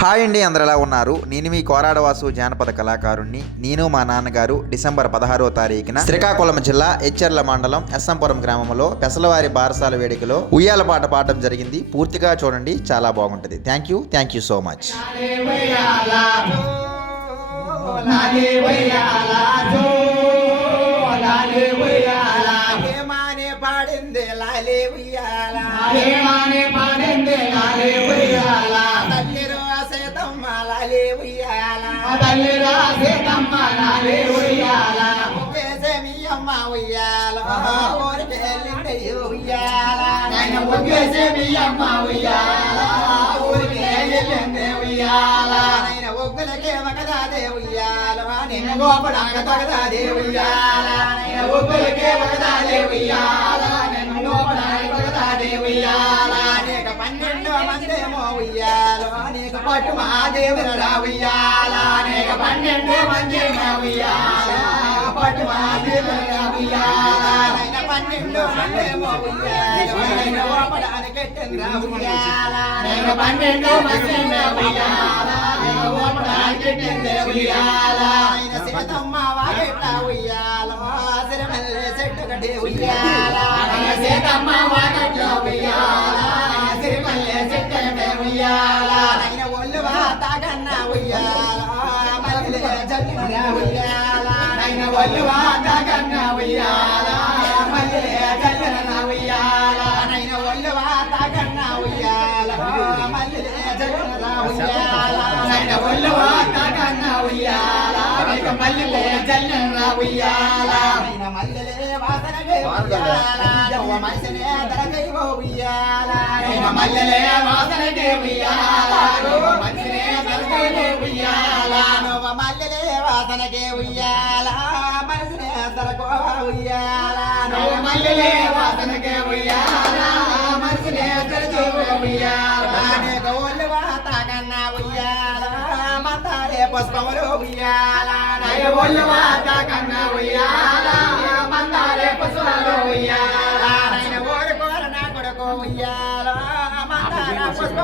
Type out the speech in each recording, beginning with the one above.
Hi అండి అందరు ఎలా ఉన్నారు. నేను మీ కోరాడవాసు జానపద కళాకారుణ్ణి. నేను మా నాన్నగారు డిసెంబర్ పదహారో తారీఖున శ్రీకాకుళం జిల్లా ఎచ్చెర్ల మండలం ఎస్ఎంపురం గ్రామంలో పెసలవారి బారసాల వేడుకలో ఉయ్యాల పాట పాడడం జరిగింది. పూర్తిగా చూడండి చాలా బాగుంటుంది. Thank you thank you so much పాడింది లాలే ఉయ్యాల పాడింది లాలే ఉయ్యాల. ఆ తల్లి రాసేతమ్మ లాలే ఉయ్యాల. ముగ్గేసే మీ అమ్మ ఉయ్యాల ఊరికి వెళ్ళిందయ్యో ఉయ్యాల ఆయన ముగ్గేసే మీ అమ్మ ఉయ్యాల. ఊరికి వెళ్ళింది ఉయ్యాల. ఆయన ఒగ్గులకే మగదాదే ఉయ్యాల నిన్ను గోపడాక తగదాదే ఉయ్యాల. నిన్ను ఒగ్గులకే మగదాదే ఉయ్యాల. పట్టు మహాదేవుల రా పన్నెండు మంది ఉయ్యాల. పట్టు మహాదేవుల రా పన్నెండు నేను పన్నెండు మంది ఉయ్యాల. ఉయ్యాల. సీతమ్మ ఉయ్యాల సిరమల్లె చెట్టు కట్టి ఉయ్యాల సీతమ్మ చల్లన ఉయ్యాల. ఆయన మల్లెలే వాసనగే ఉయ్యాల మనిషినే దరకై ఉయ్యాల మల్లెలే వాసనకే ఉయ్యాల. నువ్వు వాసనకే ఉయ్యాల మనసునే దరకో ఉయ్యాల నువ్వు మల్లెలే వాసనకే ఉయ్యాల. మనసునే తెరచుకో ఉయ్యాల. అనేక ఒళ్ళు తాగన్న ఉయ్యాల మందారే పుష్పములు ఉయ్యాల నయ ఒళ్ళు వాత కన్న ఉయ్యాల.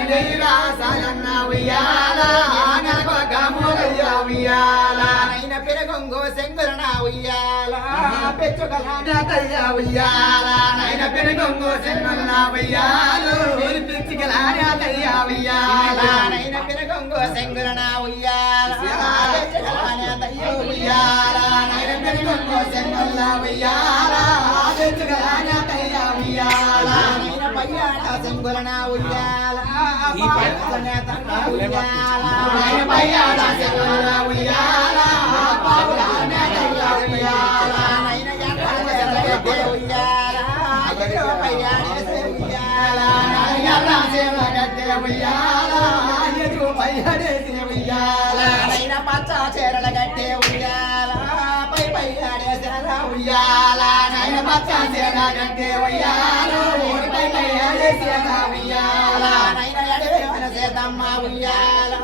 నైన ఉయ్యాల. ఉయ్యాల. పెరగొంగు సెంగురన ఉయ్యాల పెచ్చుకలాన తయ్య ఉయ్యాల. నైన పెనుగొంగు సెన్నున్న ఉయ్యాలు. ఊరి పిచ్చికలాని తయ్య ఉయ్యాల. ఆయన పెరగొంగు సెంగురన ఉయ్యాల పెచ్చుకలాన దయ్యు ఉయ్యాల. నైన పెనుగొంగు సెన్నున్న ఉయ్యాల. పిచ్చికలాని తయ్య ఉయ్యాల. ఆయన పయ్యాడ సెంగురన ఉయ్యాల పాపలనే తన్న ఉయ్యాల పయ్యాల సెన్నున్న ఉయ్యాల. నైన పచ్చ సేవ ఉయ్యాల. ఊరిపై ఉయ్యాల. సేతమ్మ ఉయ్యాల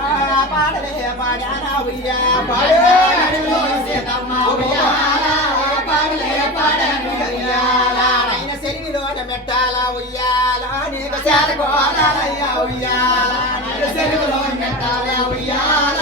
ఉయ్యాల. పాడలే ఉయ్యాల. మెట్టాల ఉయ్యాల నీకు ఉయ్యాల. మెట్టాల ఉయ్యాల.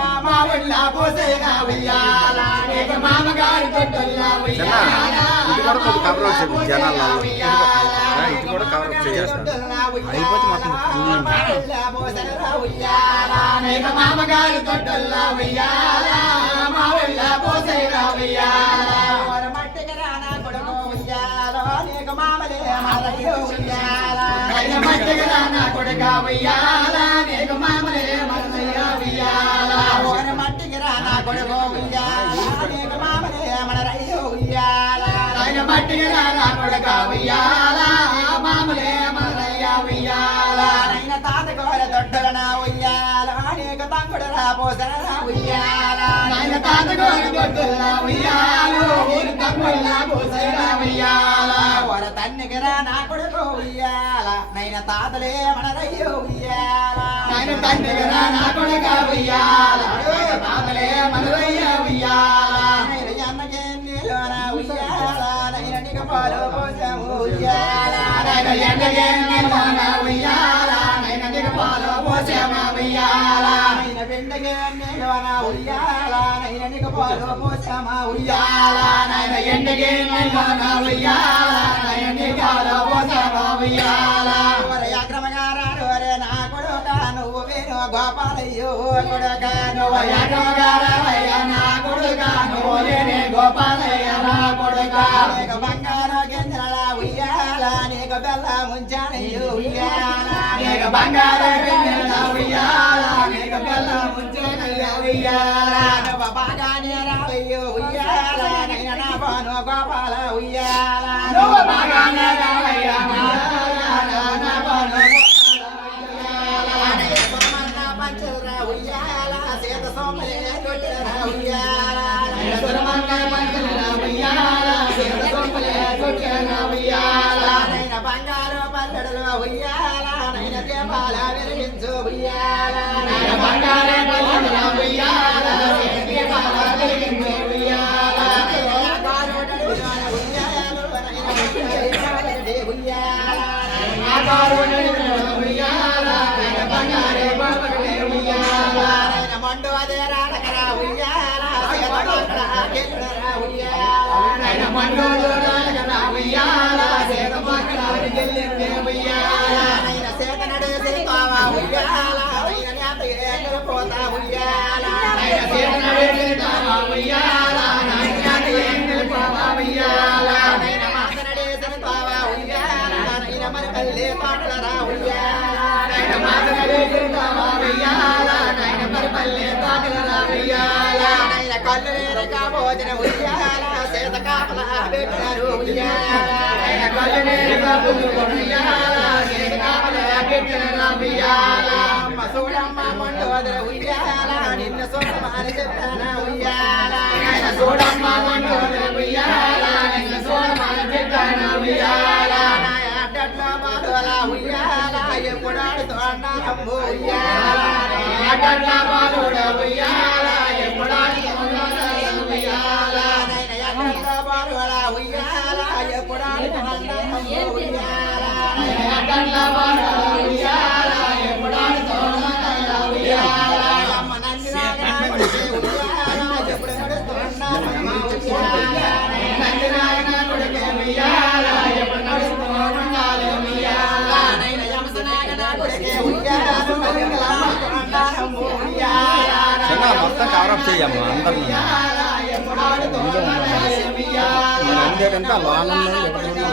పోసేగా ఉయ్యాల. నీకు మామగారి తొట్టుల్లా ఉయ్యాల. ఇది కూడా కొంచెం ఇది కూడా కవర్ అప్ చేసేస్తాను అయిపోతే తొట్టుల్లా ఉయ్యాల. మా పోసేగా ఉయ్యాల. మామలే ఉయ్యాల ఉయ్యాల. మట్టికి రానా కొడుక ఉయ్యాల. మామలే ఉయ్యాల. నైన తాత కోర దొడ్డల నా ఉయ్యాల నీకు తాత బంగుడు రా పోసరా ఉయ్యాల నాయన తాతగోరి దొడ్డుల ఉయ్యాలు ఊరి తమ్ముళ్ళ పూసైన ఉయ్యాల వర తన్నికిరా నా కొడుకు ఉయ్యాల నైన తాతలే మనరయ్యో ఉయ్యాల తండ్రిగా నా కొడుక ఉయ్యాల తాతలే మనరయ్య గోపాలయ్యో కొడుక నువ్వు వయ్యాటగారవయ్య నా కొడుక నువ్వు గోపాలయ్య నా కొడుక. బంగారు బెల్ల ముంచానయ్యో ఉయ్యాల ఉయ్యాల బెల్ల ఉయ్యాల బాగానే రావయ్యో ఉయ్యాల గోపాల ఉయ్యాల బాగానే Father, నాయన కళ్ళనేరు కబులు ఉయ్యాల సీత కాపల పెట్టిన ఉయ్యాల నిన్న సొంతమాని చెప్పాన ఉయ్యాల నాయన చూడమ్మ మండోల ఉయ్యాల నిన్న చూడమన పెట్టాన ఉయ్యాల అడ్డట్లో మాధవల ఉయ్యాల ఎప్పుడాడుతూ అన్నారంబు ఉయ్యాల ఆటల బాలుడ ఉయ్యాల మొత్తం కవరప్ చెయ్యమ్మా అందరిని. ఎప్పుడాడు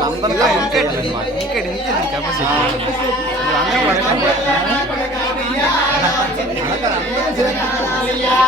లోన్ అందరూ కవరప్ చేయాలన్నమాట ఇంకా ఇంకేది కెపాసిటీ అందరూ నైన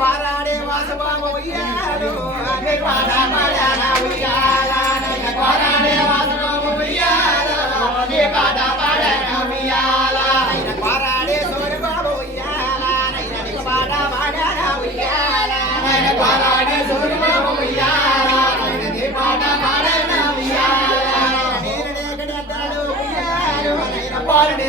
పారాడే వాసబాబు ఉయ్యాలో అనే పాట పాడాలా నైన పారుడే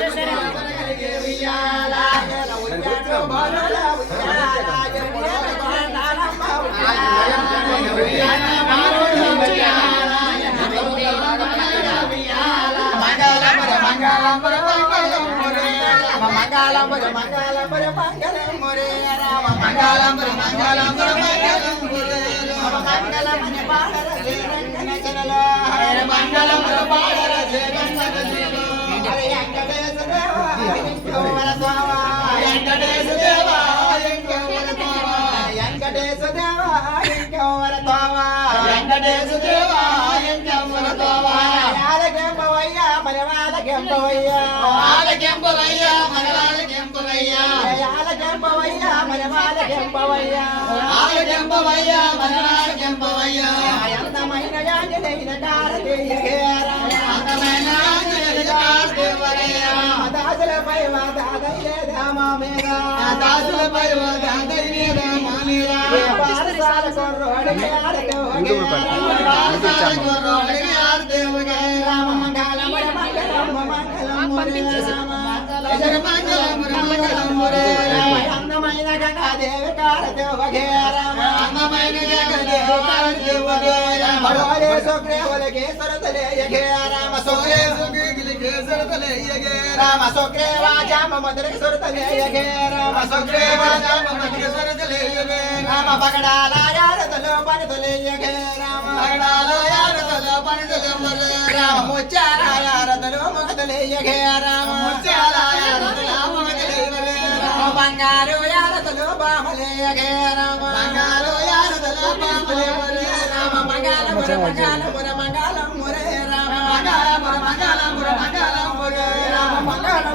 కలిగే ఉయ్యాలా మంగళం దేవానా ఉయ్యాలా ఇక బ్రహ్మదేవ మంగళం ఉయ్యాలా వాసబాబ మంగళం ఉయ్యాలా ఇక బ్రహ్మదేవ కలిగే ఉయ్యాలా వాసబాబ దేవానా ఉయ్యాలా పెట్టండి. ఈ పాట వచ్చింది కదా పెట్టండి. వాడతాను వాడతానని రా సరే సరే అందమైన యాజనైన కారదేయగేరా అందమైన దాసులపై వాదాదయ్యే ధామమేగా దాసులపై వాదాదయ్యే అందమైన గంగాదేవి కారతో వగేరామ అందమైన గంగాదేవి కారతో వగేరామ బడోలే సుగ్రీవులకి సరతలేయగే రామ సుగ్రీవులకి రామ సుగ్రీవ జామ మధురకి సరతలేయగే రామ సుగ్రీవ జామ మధురకి సరతలేయగే రామ పగడాల యారదలో పనితలేయగే రామ పగడాల యారదలో పనితలేయగే రామ ముచ్చాల యారదలో మగతలేయగే రామ ముచ్చాల యారదలో మగతలేయగే రామ బంగారు యారదలో బామలేయగే రామ బంగారు యారదలో బామలేయగే రామ మంగళముర మంగళముర మంగళమురే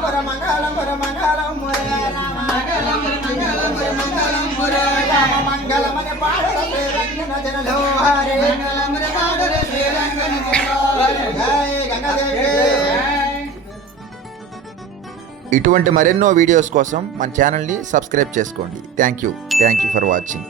మంగళముర మంగళముర మంగళమురే రామ మంగళముర మంగళముర మంగళమురే రామ మంగళమని పాడల శ్రీరంగన జనలో హరే. మంగళముర పాడల శ్రీరంగన జనలో హరే. జై గంగాదేవి ఇటువంటి మరెన్నో వీడియోస్ కోసం మన ఛానల్ని సబ్స్క్రైబ్ చేసుకోండి. Thank you thank you for watching